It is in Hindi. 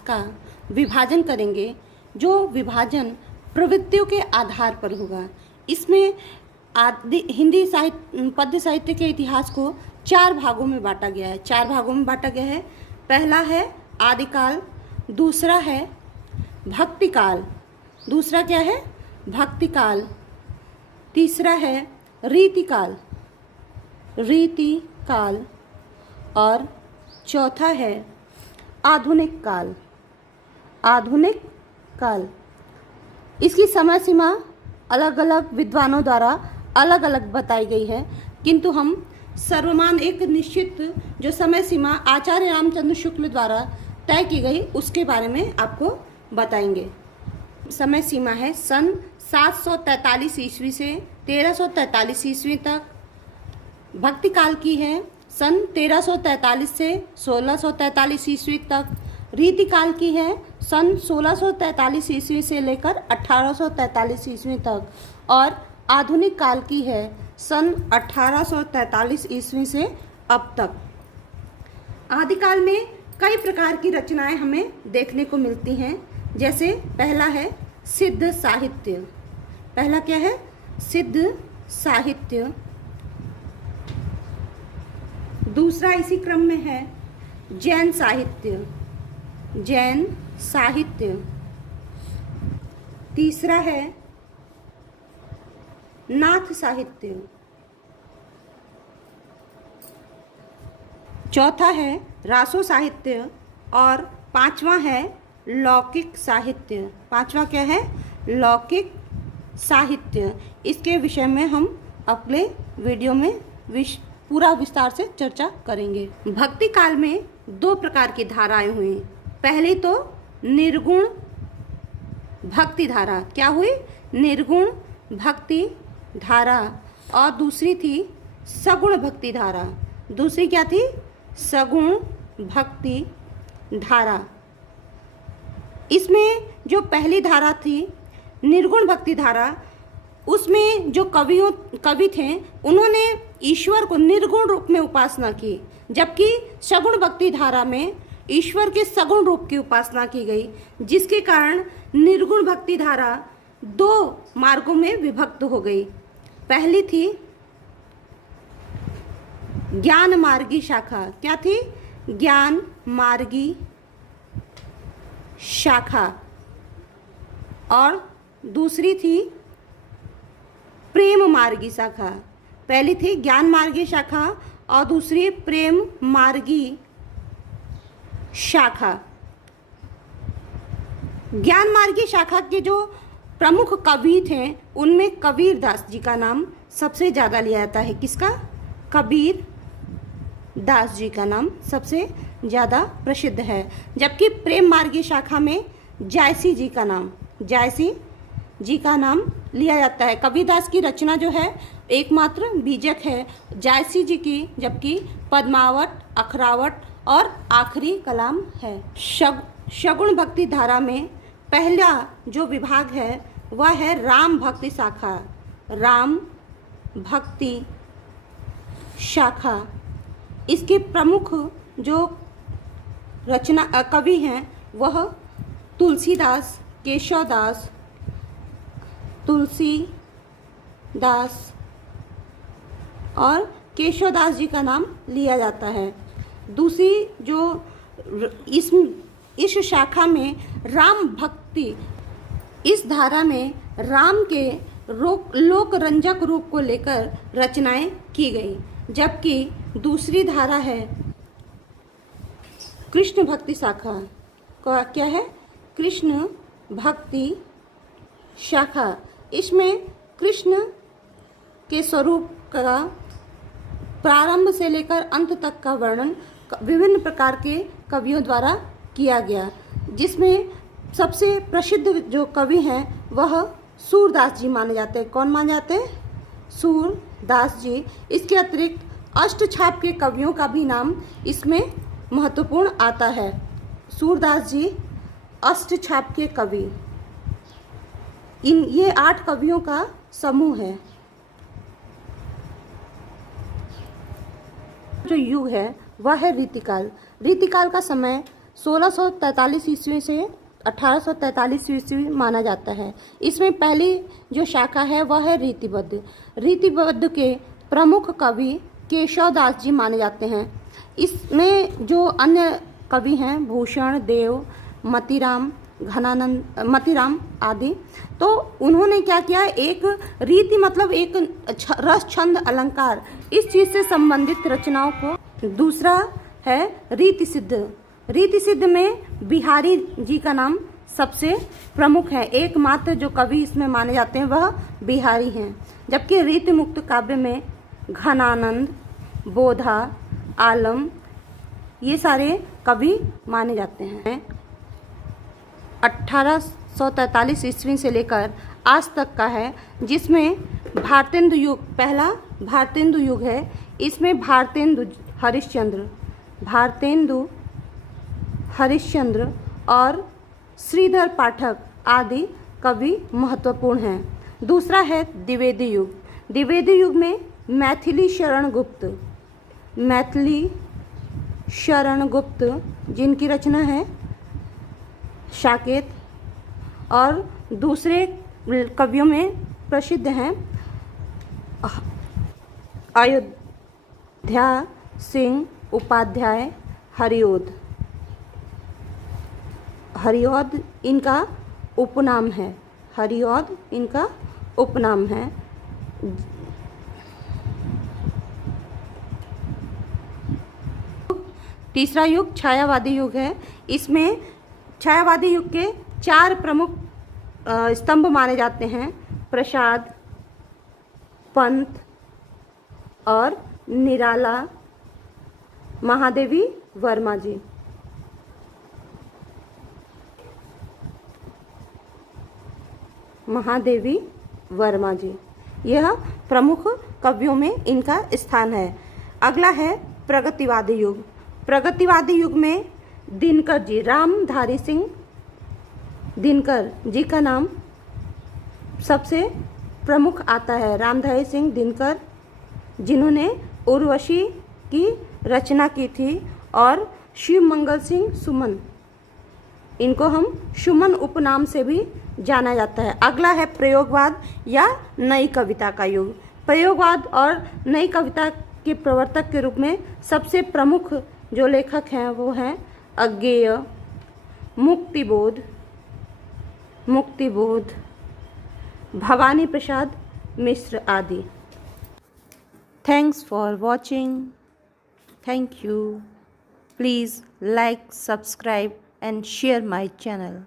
इतिहास का विभाजन करेंगे, जो विभाजन प्रवृत्तियों के आधार पर होगा। इसमें हिंदी साहित्य पद्य साहित्य के इतिहास को 4 भागों में बांटा गया है। 4 भागों में बांटा गया है। पहला है आदिकाल, दूसरा है भक्तिकाल, दूसरा क्या है भक्तिकाल, तीसरा है रीतिकाल, रीतिकाल, और चौथा है आधुनिक काल, आधुनिक काल। इसकी समय सीमा अलग अलग विद्वानों द्वारा अलग अलग बताई गई है, किंतु हम सर्वमान एक निश्चित जो समय सीमा आचार्य रामचंद्र शुक्ल द्वारा तय की गई उसके बारे में आपको बताएंगे। समय सीमा है सन 743 ईस्वी से 1343 ईस्वी तक। भक्ति काल की है सन 1343 से 1643 ईस्वी तक। रीति काल की है सन 1643 ईस्वी से लेकर 1843 ईस्वी तक। और आधुनिक काल की है सन 1843 ईस्वी से अब तक। आदिकाल में कई प्रकार की रचनाएं हमें देखने को मिलती हैं। जैसे पहला है सिद्ध साहित्य। पहला क्या है सिद्ध साहित्य। दूसरा इसी क्रम में है जैन साहित्य, जैन साहित्य। तीसरा है नाथ साहित्य। चौथा है रासो साहित्य। और पांचवा है लौकिक साहित्य। पांचवा क्या है लौकिक साहित्य। इसके विषय में हम अगले वीडियो में पूरा विस्तार से चर्चा करेंगे। भक्ति काल में 2 प्रकार की धाराएं हुई। पहली तो निर्गुण भक्ति धारा। क्या हुई निर्गुण भक्ति धारा। और दूसरी थी सगुण भक्ति धारा। दूसरी क्या थी सगुण भक्ति धारा। इसमें जो पहली धारा थी निर्गुण भक्ति धारा, उसमें जो कवि थे उन्होंने ईश्वर को निर्गुण रूप में उपासना की, जबकि सगुण भक्ति धारा में ईश्वर के सगुण रूप की उपासना की गई, जिसके कारण निर्गुण भक्ति धारा 2 मार्गों में विभक्त हो गई। पहली थी ज्ञान मार्गी शाखा। क्या थी ज्ञान मार्गी शाखा। और दूसरी थी प्रेम मार्गी शाखा। पहली थी ज्ञान मार्गी शाखा और दूसरी प्रेम मार्गी शाखा। ज्ञान मार्गी शाखा के जो प्रमुख कवि थे उनमें कबीर दास जी का नाम सबसे ज़्यादा लिया जाता है। किसका कबीर दास जी का नाम सबसे ज़्यादा प्रसिद्ध है। जबकि प्रेम मार्गी शाखा में जायसी जी का नाम लिया जाता है। कबीरदास की रचना जो है एकमात्र बीजक है जायसी जी की, जबकि पद्मावट, अखरावट और आखिरी कलाम है। सगुण भक्ति धारा में पहला जो विभाग है वह है राम भक्ति शाखा। राम भक्ति शाखा। इसके प्रमुख जो रचना कवि हैं वह तुलसीदास, केशवदास, तुलसीदास और केशवदास जी का नाम लिया जाता है। दूसरी जो इस शाखा में राम भक्ति, इस धारा में राम के लोक रंजक रूप को लेकर रचनाएं की गई। जबकि दूसरी धारा है कृष्ण भक्ति शाखा। क्या है कृष्ण भक्ति शाखा। इसमें कृष्ण के स्वरूप का प्रारंभ से लेकर अंत तक का वर्णन विभिन्न प्रकार के कवियों द्वारा किया गया, जिसमें सबसे प्रसिद्ध जो कवि हैं वह सूरदास जी माने जाते हैं। कौन माने जाते हैं सूरदास जी। इसके अतिरिक्त अष्टछाप के कवियों का भी नाम इसमें महत्वपूर्ण आता है। सूरदास जी अष्टछाप के कवि, ये 8 कवियों का समूह है। जो युग है वह है रीतिकाल। रीतिकाल का समय 1643 ईस्वी से 1843 ईस्वी माना जाता है। इसमें पहली जो शाखा है वह है रीतिबद्ध। रीतिबद्ध के प्रमुख कवि केशव दास जी माने जाते हैं। इसमें जो अन्य कवि हैं भूषण देव, मतीराम आदि, तो उन्होंने क्या किया, एक रीति मतलब एक रस छंद अलंकार इस चीज़ से संबंधित रचनाओं को। दूसरा है रीति सिद्ध। रीति सिद्ध में बिहारी जी का नाम सबसे प्रमुख है। एकमात्र जो कवि इसमें माने जाते हैं वह बिहारी हैं। जबकि रीति मुक्त काव्य में घनानंद, बोधा, आलम ये सारे कवि माने जाते हैं। 1843 ईस्वी से लेकर आज तक का है, जिसमें भारतेंदु युग, पहला भारतेंदु युग है। इसमें भारतेंदु हरिश्चंद्र और श्रीधर पाठक आदि कवि महत्वपूर्ण हैं। दूसरा है द्विवेदी युग। द्विवेदी युग में मैथिली शरण गुप्त जिनकी रचना है साकेत, और दूसरे कवियों में प्रसिद्ध हैं अयोध्या सिंह उपाध्याय, हरिऔध इनका उपनाम है। तीसरा युग छायावादी युग है। इसमें छायावादी युग के 4 प्रमुख स्तंभ माने जाते हैं, प्रसाद, पंत और निराला महादेवी वर्मा जी। यह प्रमुख कवियों में इनका स्थान है। अगला है प्रगतिवादी युग। प्रगतिवादी युग में दिनकर जी, रामधारी सिंह दिनकर जी का नाम सबसे प्रमुख आता है। रामधारी सिंह दिनकर, जिन्होंने उर्वशी की रचना की थी, और शिव मंगल सिंह सुमन, इनको हम सुमन उपनाम से भी जाना जाता है। अगला है प्रयोगवाद या नई कविता का युग। प्रयोगवाद और नई कविता के प्रवर्तक के रूप में सबसे प्रमुख जो लेखक हैं वो हैं अज्ञेय, मुक्तिबोध, भवानी प्रसाद मिश्र आदि। Thanks for watching. Thank you. Please like, subscribe and share my channel.